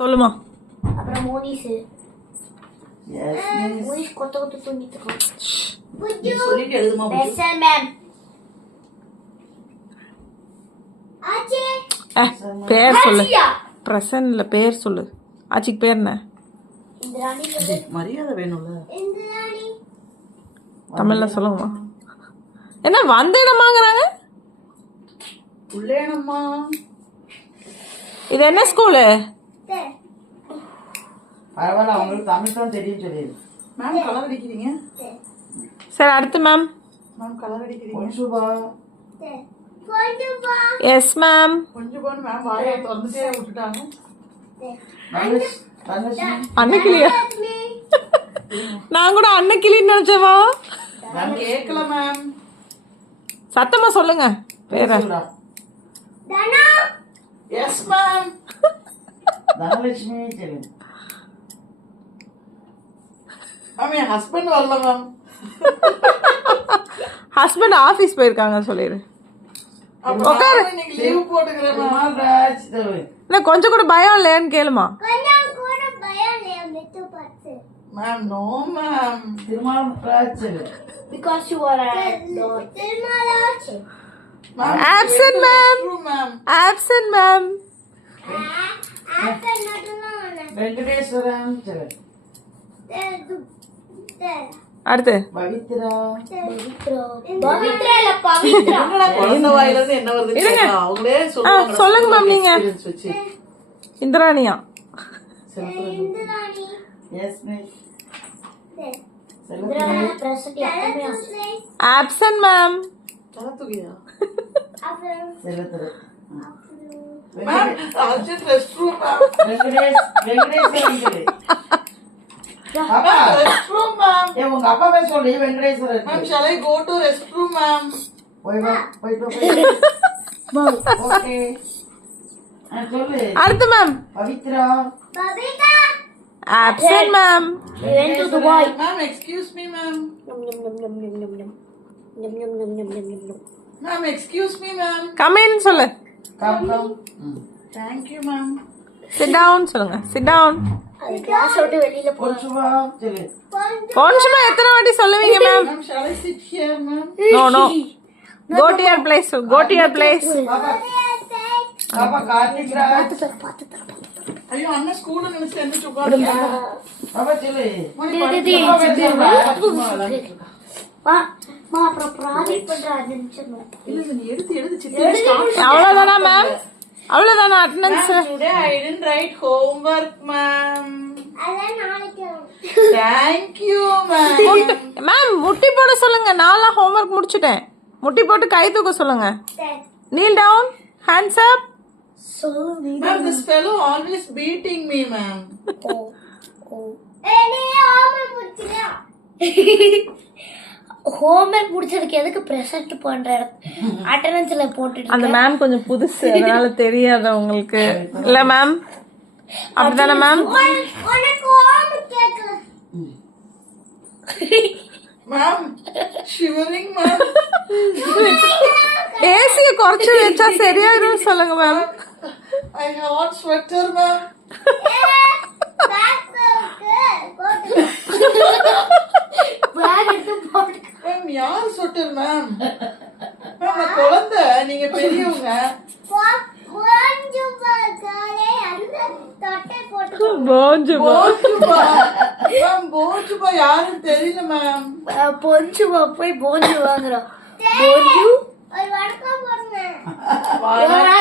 சொல்லுமா. அப்புறம் மோனிஸ் மோனிஸ் கொத்த கொத்த தூங்கிட்டு இருக்கோம். சொல்லிட்டு எழுதுமா பெசல் மேம். ஆச்சே பேர் சொல்லு. ஆச்சியா பிரசன்ட்ல பேர் சொல்லு. ஆச்சிக்கு பேர் என்ன? இந்திராணி. மரியாதை வேணும்ல. இந்திராணி தமிழ்ல சொல்லுங்கம்மா. என்ன வந்தேனமாங்கறாங்க? உள்ளேனம்மா. இது என்ன ஸ்கூலு? பரவாயில்ல, அவங்களுக்கு தமிழ் தான் தெரியும் சொல்லிடு. மேம் கலர் அடிக்கிறீங்க. சரி அடுத்து மேம். மேம் கலர் அடிக்கிறீங்க. பொன்சுபா. கொஞ்சம்பா. Yes ma'am. கொஞ்சம் போன மேம் வாயை திறந்துட்டே விட்டுட்டாங்க. தனுஷ்மி. அன்னைக்கிளியா? நான் கூட அன்னைக்கிளின்னு நினைச்சேவா. மேம் கேட்கல மேம். சத்தமா சொல்லுங்க பேர. தனா. S ma'am. தனலட்சுமி சொல்லு. மேம் என் ஹஸ்பண்ட் வரல மேம். ஹஸ்பண்ட் ஆபீஸ் போயிருக்காங்க சொல்லிடு. உட்காரு. இன்னைக்கு லீவ் போட்டுக்கிறேன் மேம். திருமால்ராஜ் சொல்லு. இல்ல கொஞ்சம் கூட பயம் இல்லையான்னு கேளுமா. கொஞ்சம் கூட பயம் இல்லையா மெத்து பார்த்து. Ma'am no ma'am. திருமால்ராஜ் சொல்லு. Because you are a திருமாலாஜ். Ma'am Absent ma'am. Ma'am. Absent ma'am. After நடுலாம். வெங்கடேஸ்வரன் சொல்லு. அடுத்து பவித்ரா. பவித்ரா இல்ல பவித்ரா. என்னடா குழந்தை வாயில இருந்து என்ன வருது கேட்டா அவங்களே சொல்லுவாங்க. சொல்லுங்க மேம் நீங்க. experience வச்சு. இந்திராணியா? இந்திராணி. யஸ்மி. இந்திராணி பிரசன்ட் எப்பவுமே ஆப்சன்ட் மேம். தலை தூக்கியா? அப்புறம் செல்லுத்துறை. Ma'am urgent rest room ma'am. Venkateswaran சொல்லு. அப்பா, ரெஸ்ட் ரூம் மேம். உங்க அப்பாவே சொல்லி Venkateswaran. Ma'am shall I go to rest room ma'am? போயிட்டு ஓகே. சொல்லு. அடுத்து ma'am. Pavithra. Pavithra. Absent ma'am. We went to Dubai. Ma'am excuse me ma'am. Ma'am excuse me ma'am. Come in சொல்லு. Come. Thank you ma'am. Sit down சொல்லுங்க. Chit down. அது class விட்டு வெளியில போ. பொன்சுபா சொல்லு. கொஞ்சமா எத்தனை வாட்டி சொல்லுவீங்க ma'am? Ma'am shall I sit here ma'am? No no. Go to your place. Go to your place. பாப்பா கார்த்திக் ராஜ். ஐயோ அண்ணா ஸ்கூல்ல நினைச்சு எந்திரிச்சு உட்கார்ந்து. பாப்பா சொல்லு. மா அப்புறம் ப்ராஜெக்ட் பண்ற 5 நிமிஷம். இல்ல நீ எடுத்து சித்தி. அவ்வளவுதானா மேம்? அவ்வளவுதானா attendance? Today I didn't write homework ma'am. அதான் நாளைக்கு. Thank you ma'am. மேம் முட்டி போட சொல்லுங்க. நான்லாம் ஹோம்வொர்க் முடிச்சிட்டேன். முட்டி போட்டு கை தூக்க சொல்லுங்க. kneel down, hands up. Ma'am, this fellow always beating me ma'am. Homework முடிச்சதுக்கு எதுக்கு பிரசன்ட் பண்ற அட்டெண்டன்ஸ்ல போட்டுட்டு அந்த மேம் கொஞ்சம் புதுசு அதனால தெரியாத உங்களுக்கு. இல்ல மேம் அப்படிதானே மேம்? உனக்கு ஹோம்வொர்க் கேட்கல. Ma'am, shivering ma'am. ஏசிய குறைச்சு வச்சா சரியாயிரும் சொல்லுங்க ma'am. I have hot sweater ma'am. Ma'am, யார் sweater ma'am? Ma'am, நான் குழந்தை நீங்க பெரியவங்க. போஞ்சுமா. Ma'am, போச்சுப்பா யாரும் தெரியல ma'am. பொஞ்சுமா போய் போஞ்சு வாங்குறோம். போஞ்சு வாடா